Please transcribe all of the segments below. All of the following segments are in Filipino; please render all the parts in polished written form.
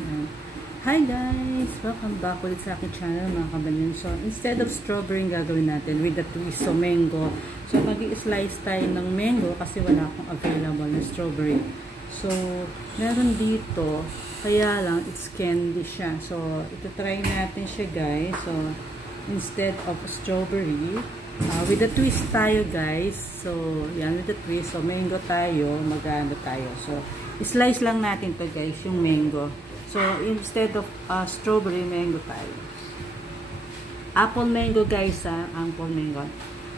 Ayan. Hi guys! Welcome back ulit sa aking channel mga kabalin. So, instead of strawberry gagawin natin with the twist, so mango. So, mag-i-slice tayo ng mango kasi wala akong available na strawberry. So, meron dito, kaya lang, it's candy siya. So, ito try natin siya guys. So, instead of strawberry, with the twist tayo guys. So, yan, with the twist. So, mango tayo, mag-ano tayo. So, slice lang natin to guys, yung mango. So, instead of strawberry, mango tayo. Apple mango guys, apple mango.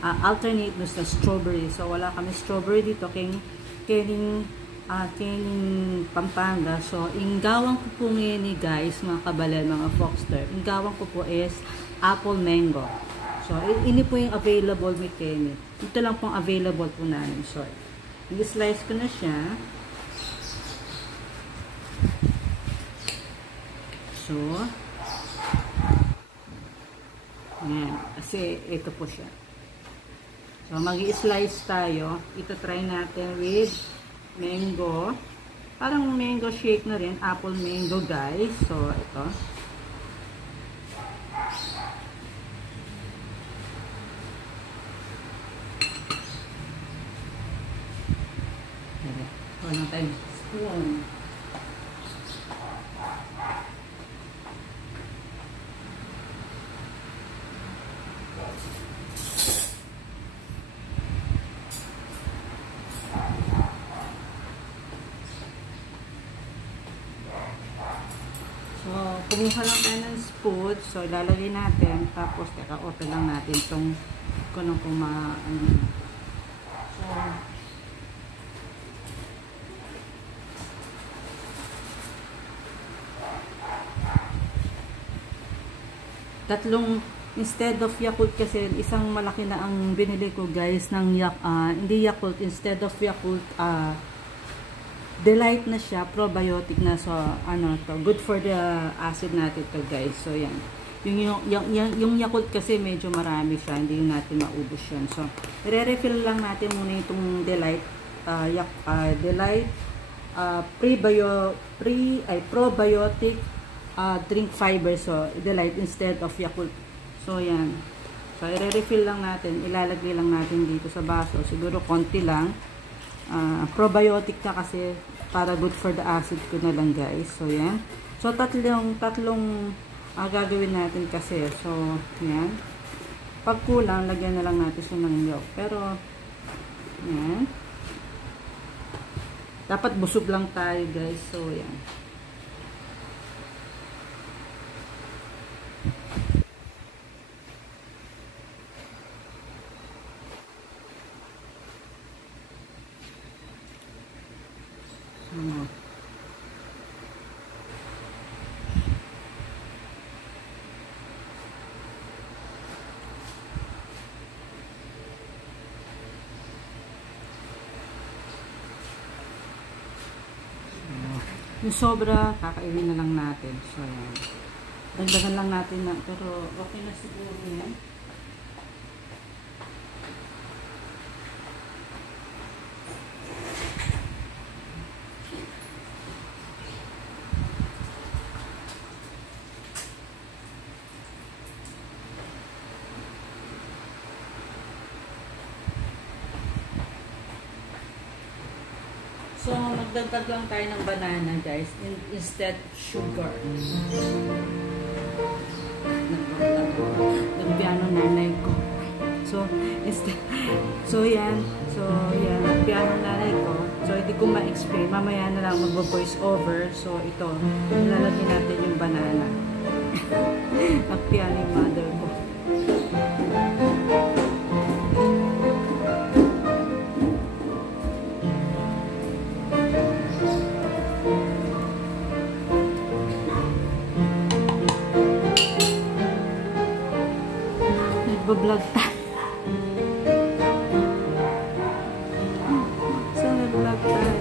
Alternate no sa strawberry. So, wala kami strawberry dito. Kening Pampanga. So, ingawang ko po ngayon guys, mga kabalan, mga foxter. Ingawang ko po is apple mango. So, ini po yung available with Kenny. Ito lang pong available po namin. So, i-slice ko na siya. So, ayan. Kasi, ito po siya. So, mag-i-slice tayo. Ito try natin with mango. Parang mango shake na rin. Apple mango, guys. So, ito. Walang tayo spoon. So, kumuha lang tayo ng spoon. So, ilalagay natin. Tapos, open lang natin itong kung so, instead of Yakult kasi, isang malaki na ang binili ko guys ng hindi Yakult, instead of Yakult, Delight na siya, probiotic na. So, good for the acid natin to guys. So, yan. Yung Yakult kasi medyo marami siya, hindi natin maubos yan. So, re-refill lang natin muna itong Delight, Delight, probiotic, drink fiber. So, Delight instead of Yakult. So, yan. So, i-refill lang natin. Ilalagay lang natin dito sa baso. Siguro konti lang. Probiotic na kasi para good for the acid ko na lang guys. So, yan. So, tatlong gagawin natin kasi. So, yan. Pag kulang, lagyan na lang natin siya ng milk. Pero, yan. Dapat busog lang tayo guys. So, yan. Yung sobra, kakainin na lang natin. So, yan. Dagdagan lang natin na. Pero, okay na siguro yan. So, magdagdag lang tayo ng banana, guys, instead of sugar. Nagpiano nanay ko. So, yan. So, yan. Nagpiano nanay ko. So, hindi ko ma-explain. Mamaya na lang mag-voice over. So, ito. Nilalagay natin yung banana. Nagpiano yung mother ko. Nagbablog tayo. So, nag-vlog tayo.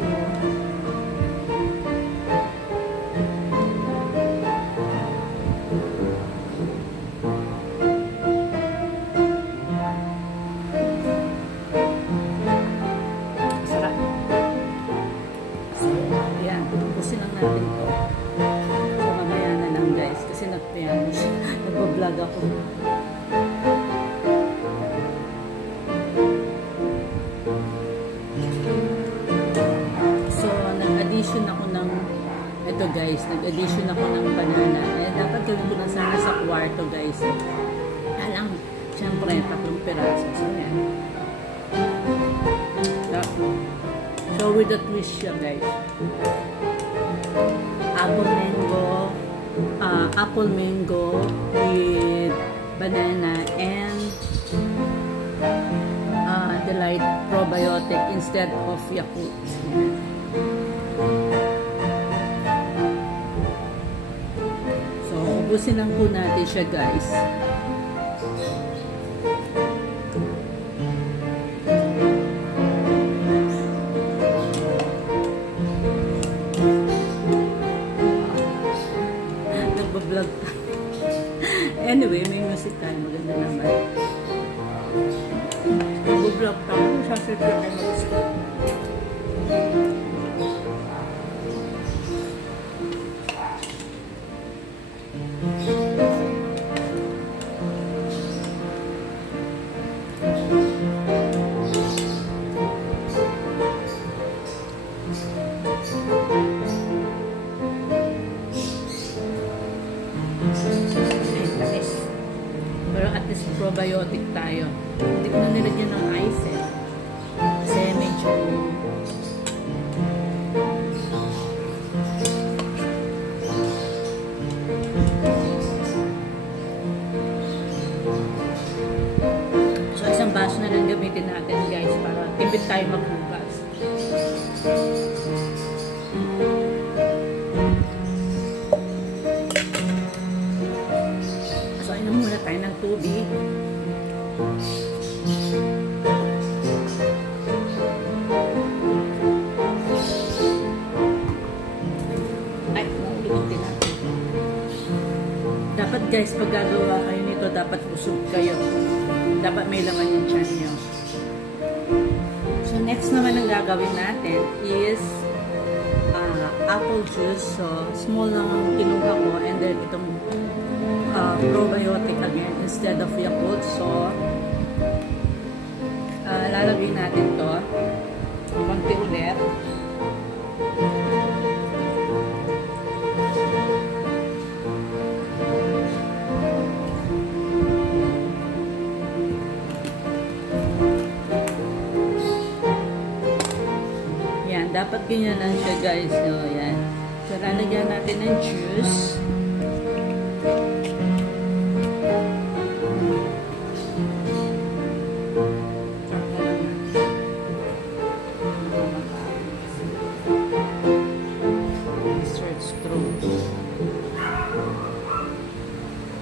Sarap. So, ayan. Tubusin lang natin ito. So, nag-addition ako ng ito guys, nag-addition ako ng banana. Eh, dapat gawin ko na sana sa kwarto guys. Alam, syempre, 3 piraso. So, yan. So, with the twist siya guys. Apple mango with banana and Delight probiotic instead of Yakult. So, ubusin lang po natin siya guys. Nagbablog. Anyway, may music tayo. Maganda naman. Nagbablog tayo. Sasir ko na mag-gusto. Pero at least probiotic tayo. Hindi ko na nilagyan ng ice eh. Kasi medyo so isang baso na lang gamitin natin guys para tipid tayo maghugas. So inom muna tayo ng tubig. Ay, maulutin natin. Dapat guys, pag gagawa kayo nito, dapat busog kayo. Dapat may laman yung tiyan nyo. So next naman ang gagawin natin is apple juice. So small lang ang kinuha ko and then itong probiotic again instead of Yakult. So lalagay natin to konti ulit. Yan, dapat ganyan lang siya guys. So yan, so lalagyan natin ng juice.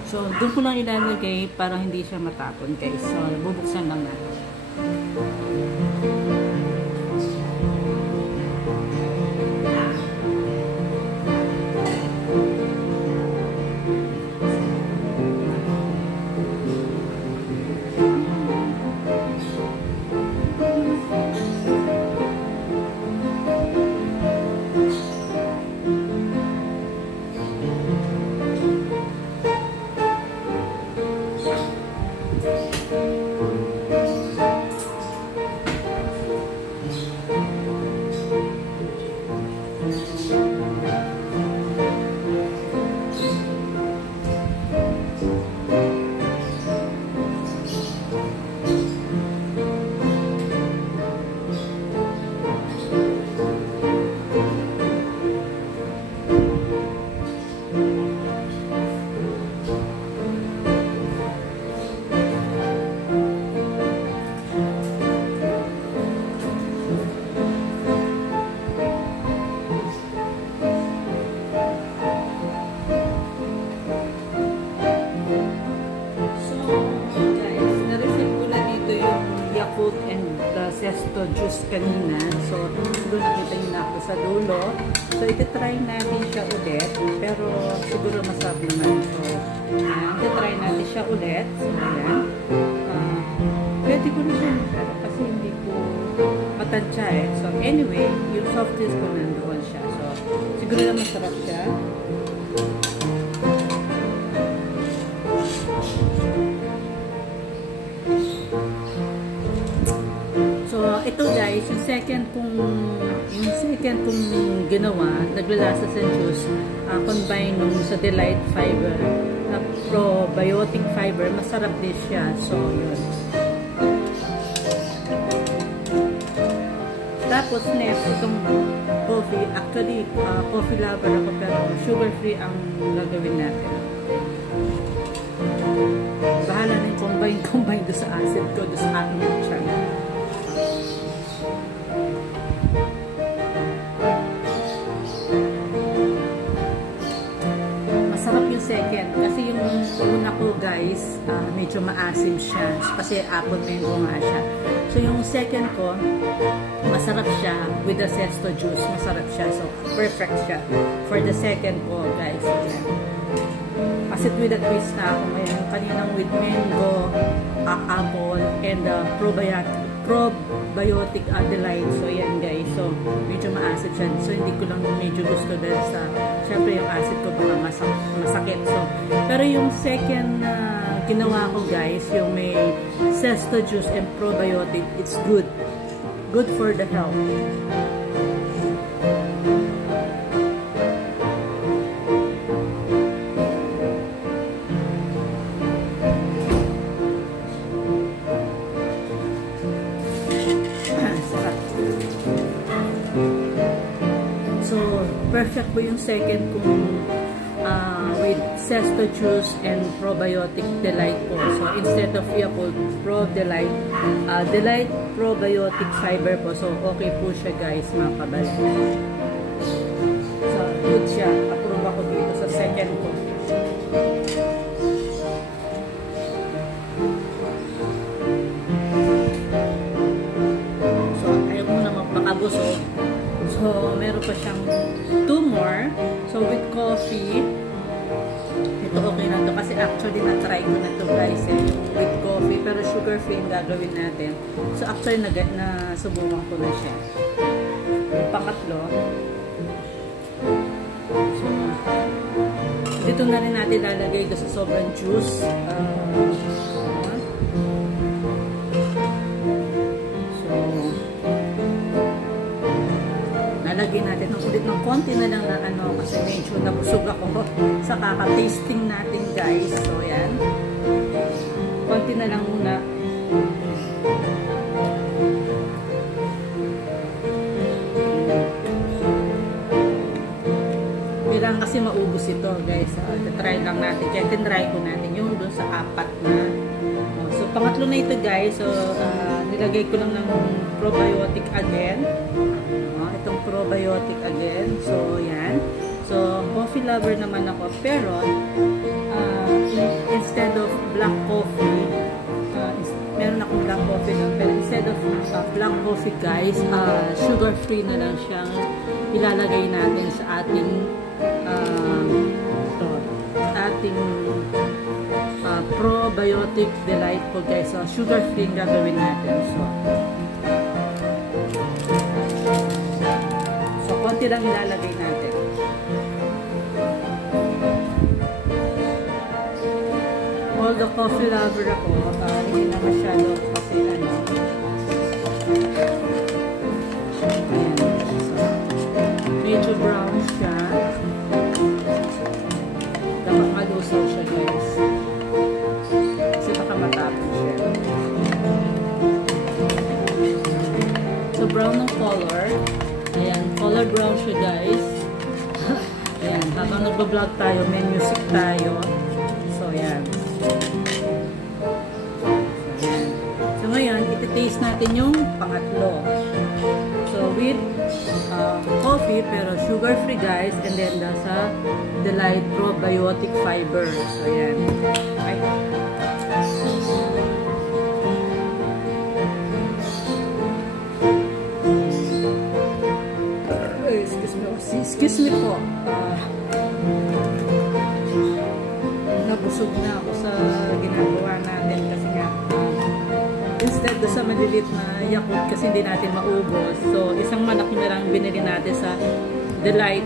So, doon ko lang ilalagay para hindi siya matapon guys. So, bubuksan lang natin. Zesto juice kanina. So, doon nakita nyo na ako sa dulo. So, iti-try natin siya ulit. Pero, siguro masarap naman. So, iti-try natin siya ulit. So, ayan. Pwede ko na siya kasi hindi ko matansya eh. So, anyway, yung softness ko nandoon siya. So, siguro na masarap siya. second kong ginawa, naglalasa sa juice, combine nung sa Delight Fiber na probiotic fiber, masarap din siya. So, yun. Tapos, next, itong coffee. Actually, coffee lover ako, pero sugar-free ang gagawin natin. Bahala na yung combine doon sa acid ko, doon sa aking channel. Masarap yung second. Kasi yung una ko, guys, medyo maasim siya. Kasi apple mango nga siya. So, yung second ko, masarap siya with the zesto juice. Masarap siya. So, perfect siya for the second ko, guys. Ayan. Kasi with the twist na ako ngayon. Kaninang with mango, apple, and probiotic delight. So, yan, guys. So, medyo maasim siya. So, hindi ko lang medyo gusto dahil sa, syempre, yung acid ko baka masakit. So, pero yung second ginawa ko, guys, yung may zesto juice and probiotic, it's good. Good for the health. So, perfect po yung second kung with zesto juice and probiotic delight po. So, instead of Yakult Pro Delight, Delight probiotic fiber po. So, okay po siya, guys, mga kabali. So, good siya. Approve ako dito sa second ko. So, ayaw mo na magpakabusog. So, meron pa siyang 2 more. So, with coffee, ito okay na to kasi actually na-try ko na to, guys, with coffee, pero sugar-free yung gagawin natin. So, actually, nasubukan ko na siya. Yung pangatlo. So, dito na rin natin lalagay doon sa sobrang juice. Lagyan natin ng ulit ng konti na lang na kasi medyo nabusog ako sa kaka-tasting natin, guys. So, yan. Konti na lang muna. Bilang kasi maubos ito, guys. Try lang natin. Kaya tinry ko natin yung doon sa 4 na. So, pangatlo na ito, guys. So, nilagay ko lang ng probiotic again. Itong probiotic again. So, yan. So, coffee lover naman ako. Pero, instead of black coffee, meron akong black coffee lang. Pero instead of black coffee, guys, sugar-free na lang siyang ilalagay natin sa ating probiotic delight po, guys. So, sugar-free ang gagawin natin. So, konti lang ilalagay natin. Although coffee lover ako, hindi na masyado kasi ayan. So, medyo brown siya. Dapat malusaw siya, guys. Kasi baka matapon siya. So, brown ng color. Ayan, color brown siya, guys. Ayan, habang nagbablog tayo, may music tayo. So, ayan. So, ngayon, iti-taste natin yung pangatlo. So, with coffee, pero sugar-free, guys. And then, sa Delight probiotic fiber. So, ayan. Okay. Excuse me po. Nabusog na ako sa ginagawa natin kasi nga instead sa malilit na Yakult kasi hindi natin maubos. So, isang malaki na lang binili natin sa Delight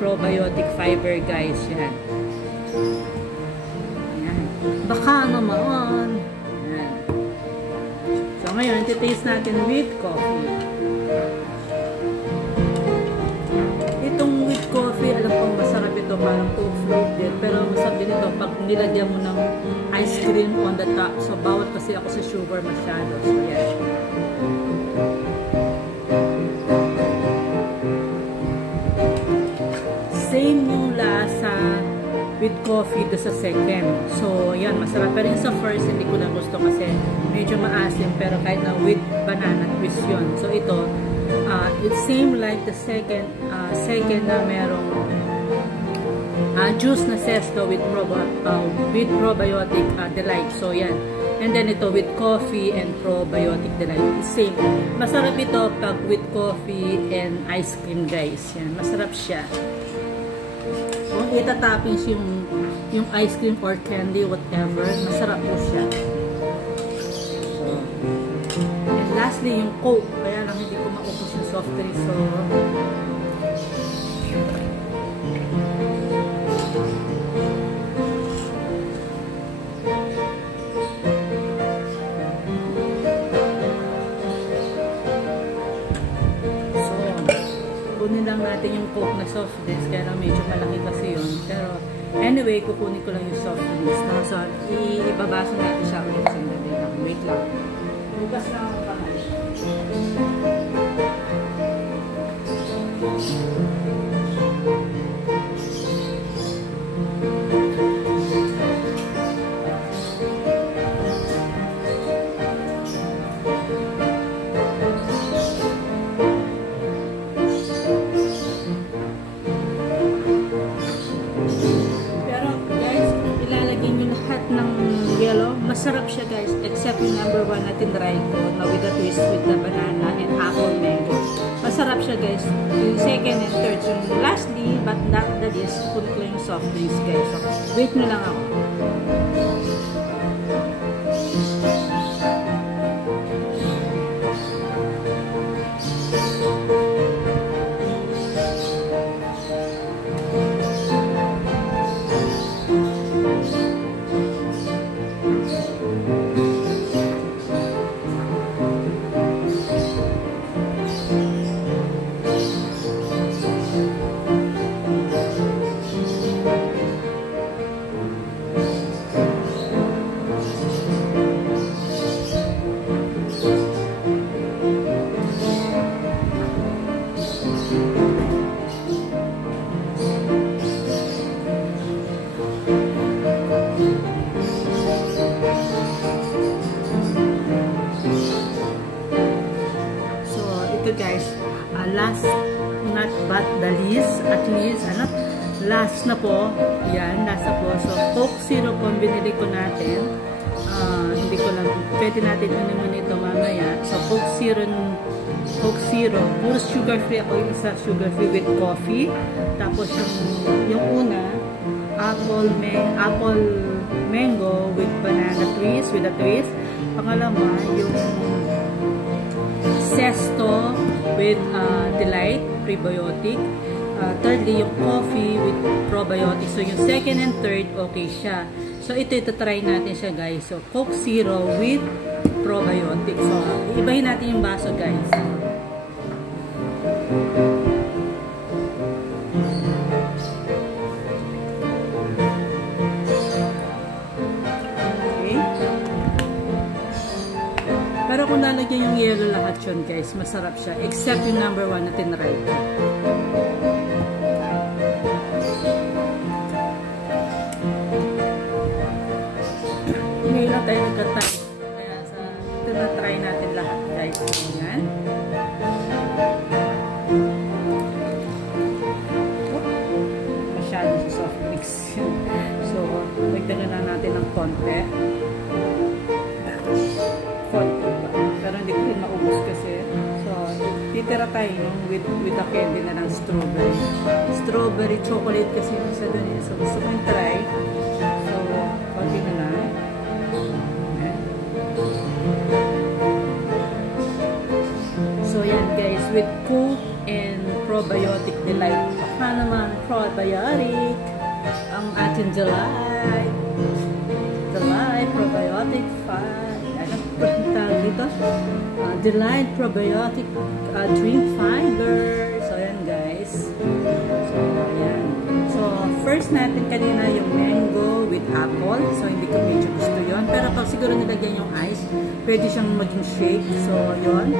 probiotic fiber, guys. Yan. Yan. Baka naman. Yan. So, ngayon, titaste natin with coffee. Itong with coffee, alam kong masarap ito, parang coke floated. Pero masarap din ito pag nilagyan mo ng ice cream on the top. So, bawat kasi ako sa sugar masyado. So, yan. Same yung lasa with coffee do sa second. So, yan, masarap. Pero yung sa first, hindi ko na gusto kasi medyo maasim. Pero kahit na with banana twist yun. So, ito, it same like the second na merong juice na Zesto with probiotic delight. So, yan. And then ito with coffee and probiotic delight. Same. Masarap ito pag with coffee and ice cream, guys. Yan. Masarap siya. Kung itatoppings yung ice cream or candy, whatever, masarap po siya. So, and lastly, yung Coke. Kaya lang hindi ko maubos yung soft drink. So, kunin lang natin yung Coke na soft drinks, kaya lang medyo malaki kasi yun. Pero anyway, kukunin ko lang yung soft drinks. So, ibabasa natin siya ulit. Sandali lang. Wait lang. Bukas lang ako kamay. Masarap siya, guys, except yung number 1 na tinry ko na with the twist with the banana and apple mango. Masarap siya, guys. Yung second and third. Yung lastly, but not the least, kunin ko yung soft drinks, guys. So, wait nyo lang ako. Guys, last not but the least, at least last na po, yan, last na po. So Coke Zero po binili ko natin, hindi ko lang, pwede natin unin ito mamaya. So Coke Zero, puro sugar free ako, yung isa sugar free with coffee. Tapos yung una, apple mango with banana twist, with a twist. Pangalawa, yung Zesto with delight, prebiotic. Thirdly, yung coffee with probiotic. So, yung second and third, okay siya. So, ito try natin siya, guys. So, Coke Zero with probiotic. So, ibahin natin yung baso, guys. Pero kung lalagyan yung yellow lahat yun, guys, masarap siya. Except yung number 1 na tinry ko. Ngayon lang tayo nagkatay. Kaya ito na try natin lahat, guys. Ayan. Masyado sa soft mix. So, magdagan na natin ng konti. Pero hindi ko rin maubos kasi. So, titira tayo with the candy na ng strawberry. Strawberry chocolate kasi yung isa dun eh. So, gusto ko yung try. So, konti na lang. So, yan guys. With Coke and probiotic delight. Baka naman probiotic. Ang ating delight. Delight, probiotic, fun. tawag dito, Delight Probiotic Drink Fiber. So, ayan guys. So, ayan. So, first natin kanina yung mango with apple. So, hindi ko medyo gusto yun. Pero pag siguro nilagyan yung ice, pwede siyang maging shake. So, yun.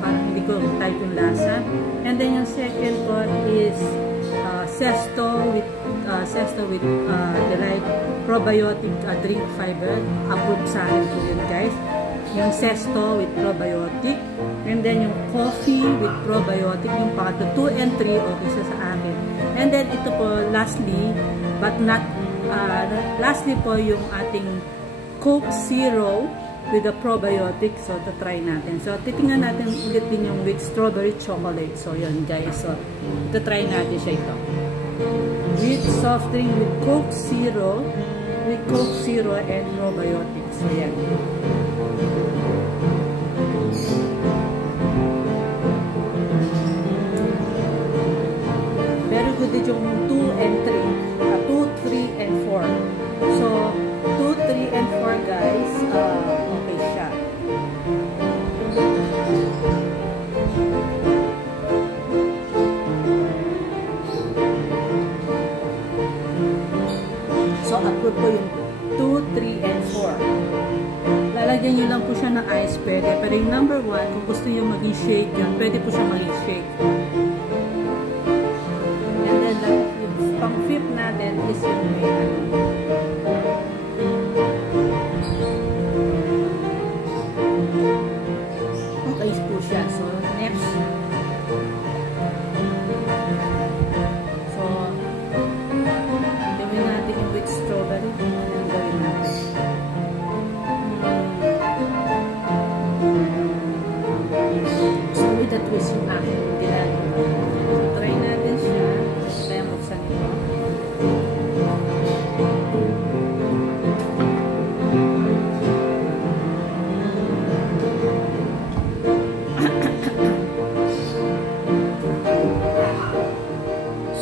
Parang hindi ko type yung lasa. And then, yung second ko is Zesto with Delight Probiotic Drink Fiber. Approved sa akin po yun guys. Yung Zesto with Probiotic. And then yung Coffee with Probiotic. Yung pangatlo 2 and 3 okay sa akin. And then ito po lastly but not lastly po yung ating Coke Zero with the probiotic. So try natin. So titingnan natin ulit din yung with strawberry chocolate. So yun guys. So try natin siya ito. With soft drink with Coke Zero and probiotics. So yan. Very good din yung 2 and 3. 2, 3 and 4. So 2, 3 and 4 guys. Okay siya. So, upload po yung 2, 3, and 4. Lalagyan nyo lang po siya ng ice, pwede. Pero yung number 1, kung gusto nyo maging shake yun, pwede po siya maging shake. And then, yung pang-fifth natin is yung may okay po siya. So, next. Strawberry and gawin natin. So with that twist yung aking ginagawa. So try natin siya. Kaya buksan ito.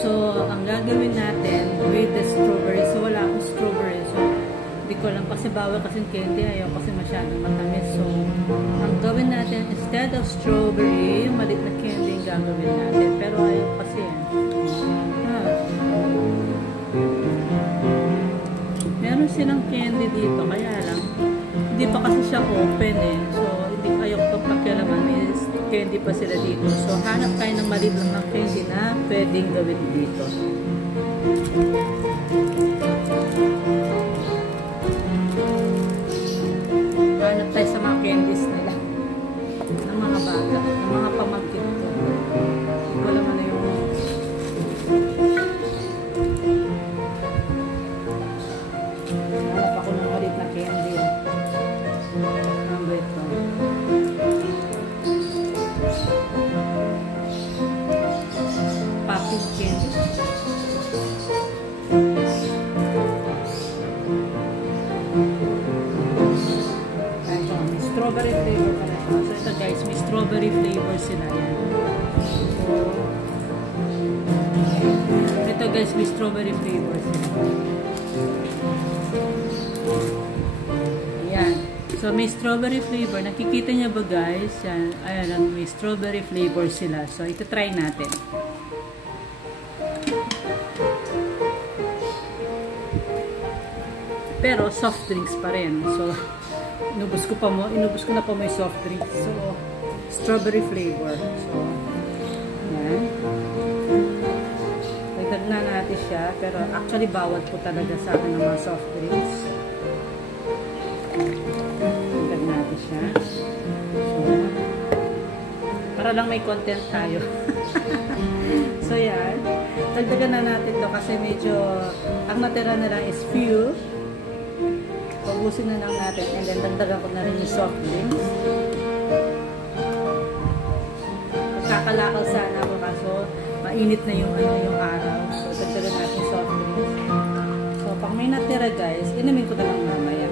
So ang gagawin natin with the strawberry. So wala akong strawberry. So hindi ko lang kasi bawal kasi candy. Ayaw kasi masyadong matamis. So ang gawin natin instead of strawberry, yung maliit na candy yung gagawin natin. Pero ayaw kasi yan. Meron silang candy dito. Kaya lang hindi pa kasi siya open eh. So hindi ayaw ko pakialaman is candy pa sila dito. So hanap tayo ng maliit lang ng candy na pwedeng gawin dito. Hanap tayo sa mga candies nila. Ng mga bata. Ng mga pamangkin ko. Hindi ko alam ano yung hanap ako ng maliit na candy. Ang ba ito? Popping candy. Strawberry flavor pala siya. So ito guys, may strawberry flavor sila yan. So, ito guys, may strawberry flavor sila. Ayan. So may strawberry flavor. Nakikita niya ba guys? Yan. Ayan, may strawberry flavor sila. So ito try natin. Pero soft drinks pa rin. So inubos ko na po may soft drinks. So, strawberry flavor. So, yan. Dagdag na natin siya. Pero actually, bawal po talaga sa akin ng mga soft drinks. Dagdag natin siya. So, para lang may content tayo. So, yan. Dagdagan na natin to kasi medyo ang natira na lang is few. Pagusin na lang natin and then dagdagan ko na rin yung soft drinks. Magkakalakal sana ako kaso mainit na yung araw. So dagdagan natin yung soft drinks. So pag may natira guys, inumin ko na lang mamaya.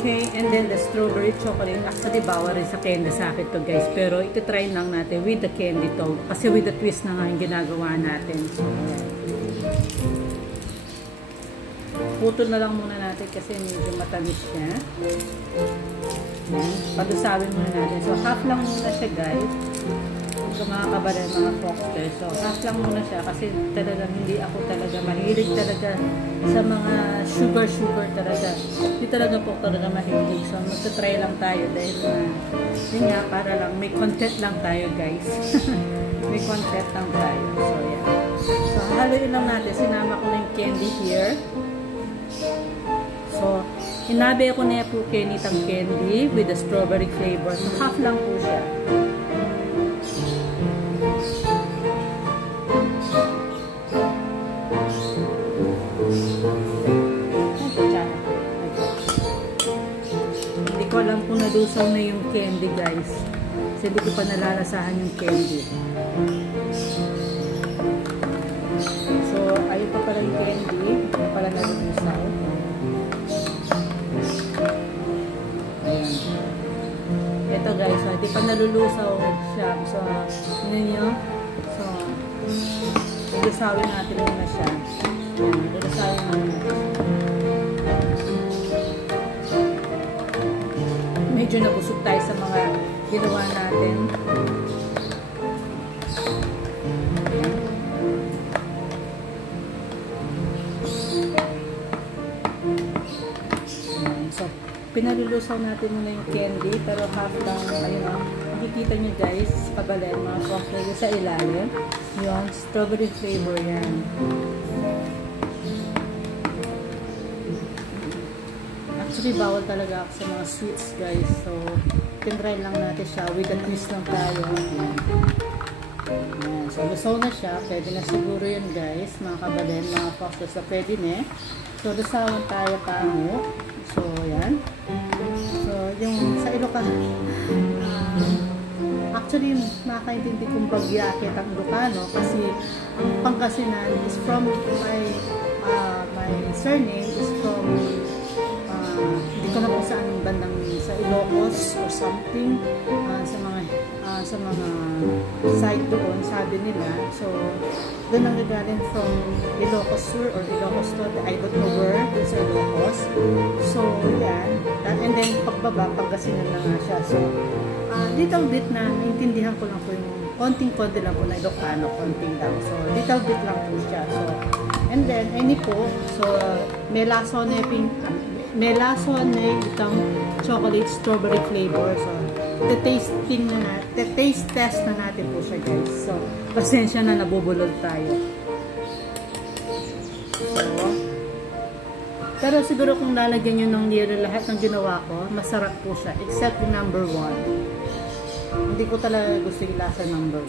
Okay, and then the strawberry chocolate. Actually bawal rin sa candy sa akin to guys. Pero iti-try lang natin with the candy to. Kasi with the twist na nga yung ginagawa natin. So ayan. Putol na lang muna natin kasi medyo matamis siya. Yan. Padusawin muna natin. So, half lang muna siya, guys. So, mga kabalan, mga foxter. So, half lang muna siya kasi talagang hindi ako talaga mahilig talaga sa mga sugar talaga. Hindi talaga po talaga mahilig. So, magta-try lang tayo dahil yun nga, para lang may content lang tayo, guys. May content lang tayo. So, yan. So, haluin lang natin. Sinama ko na yung candy here. So, hinabi ako na po kenitang candy with the strawberry flavor. So, half lang po siya. Hindi ko alam kung nalusaw na yung candy, guys. Kasi hindi ko pa nalalasahan yung candy. So, ayun pa pala yung candy. Hindi pa pala nalusaw. Ito, guys, so, hindi pa nalulusaw siya. So, yun nyo. So, lulusawin natin muna siya. Yan, lulusawin natin. Medyo nabusog tayo sa mga ginawa natin. Yan. So, pinalulusaw natin muna yung candy, pero half lang, ayun o, makikita nyo guys, kabalen, mga chocolate sa ilalim, yung strawberry flavor yan. Actually, bawal talaga ako sa mga sweets guys, so, tinry lang natin siya, with a twist lang tayo. Yan. Yan. So, lusaw na siya, pwede na siguro yun guys, mga kabalen, mga foxes na pwede na. So, lusawan tayo pango. So, yan. So, yung sa Ilocano, actually, makakaintindi kong Bagyakit ang Ilocano kasi ang Pangasinan is from my surname is from hindi ko na kung saan bandang sa Ilocos or something, sa mga side doon, sabi nila. So, doon ang nagaling from Ilocos Sur or Ilocos North, I don't know where, doon sa Ilocos. So, yan. And then, pagbaba, Pangasinan na nga siya. So, little bit na, naintindihan ko lang po yung konting-konti lang po na Ilocano, konting lang. So, little bit lang po siya. So, and then, any po, so, may lason na itong chocolate strawberry flavor. So, taste test na natin po siya guys. So, pasensya na nabubulol tayo. So, pero siguro kung lalagyan nyo ng nila lahat ng ginawa ko, masarap po siya. Except yung number 1. Hindi ko talaga gusto yung lasa number 1.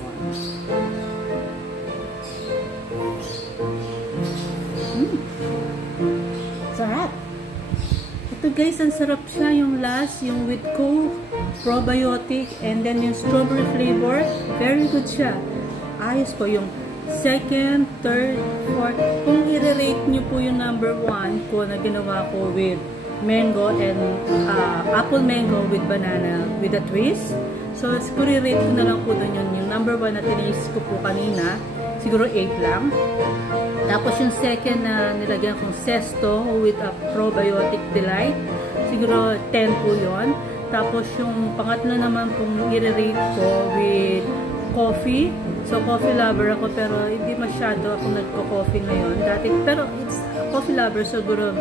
Sarap! Ito guys, ang sarap siya. Yung last, yung with Coke, probiotic, and then yung strawberry flavor, very good siya. Ayos po yung second, third, fourth. Kung i-rate nyo po yung number 1 ko na ginawa ko with mango and apple mango with banana with a twist. So, siguro i-rate ko na lang po dun yun. Yung number 1 na tinis ko po kanina, siguro 8 lang. Tapos yung second na nilagyan kong zesto with a probiotic delight, siguro 10 po yun. Tapos yung pangatlo naman kung i-rate ko with coffee. So coffee lover ako pero hindi masyado ako nagko-coffee ngayon. Dati, pero it's coffee lover siguro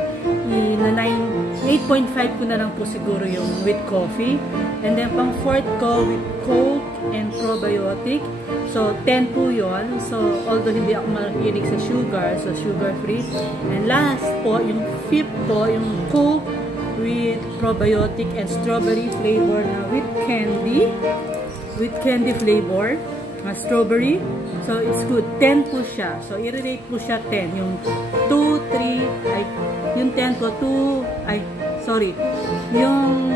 8.5 ko na lang po siguro yung with coffee. And then pang fourth ko with Coke and probiotic. So 10 po yun. So although hindi ako mahilig sa sugar, so sugar free. And last po, yung fifth po, yung Coke with probiotic and strawberry flavor na with candy flavor, strawberry. So it's good. 10 po siya. So i-rate po siya 10. Yung 2, 3, ay, yung 10 ko, 2, ay, sorry. Yung,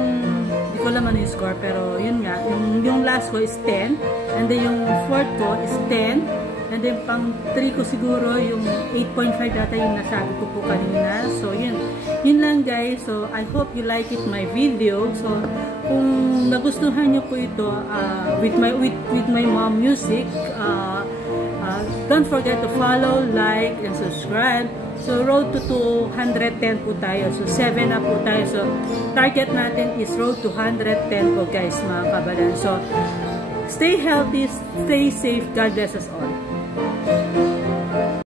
hindi ko alam ano yung score, pero yun nga, yung last ko is 10. And then yung fourth ko is 10. And then pang 3 ko siguro, yung 8.5 data yung nasabi ko po kanina. So yun. Yun lang guys. So I hope you like it my video. So kung nagustuhan nyo po ito with my mom music, Don't forget to follow, like, and subscribe. So, road to 210 po tayo. So, 7 na po tayo. So, target natin is road to 110 po guys, mga kabalan. So, stay healthy, stay safe. God bless us all.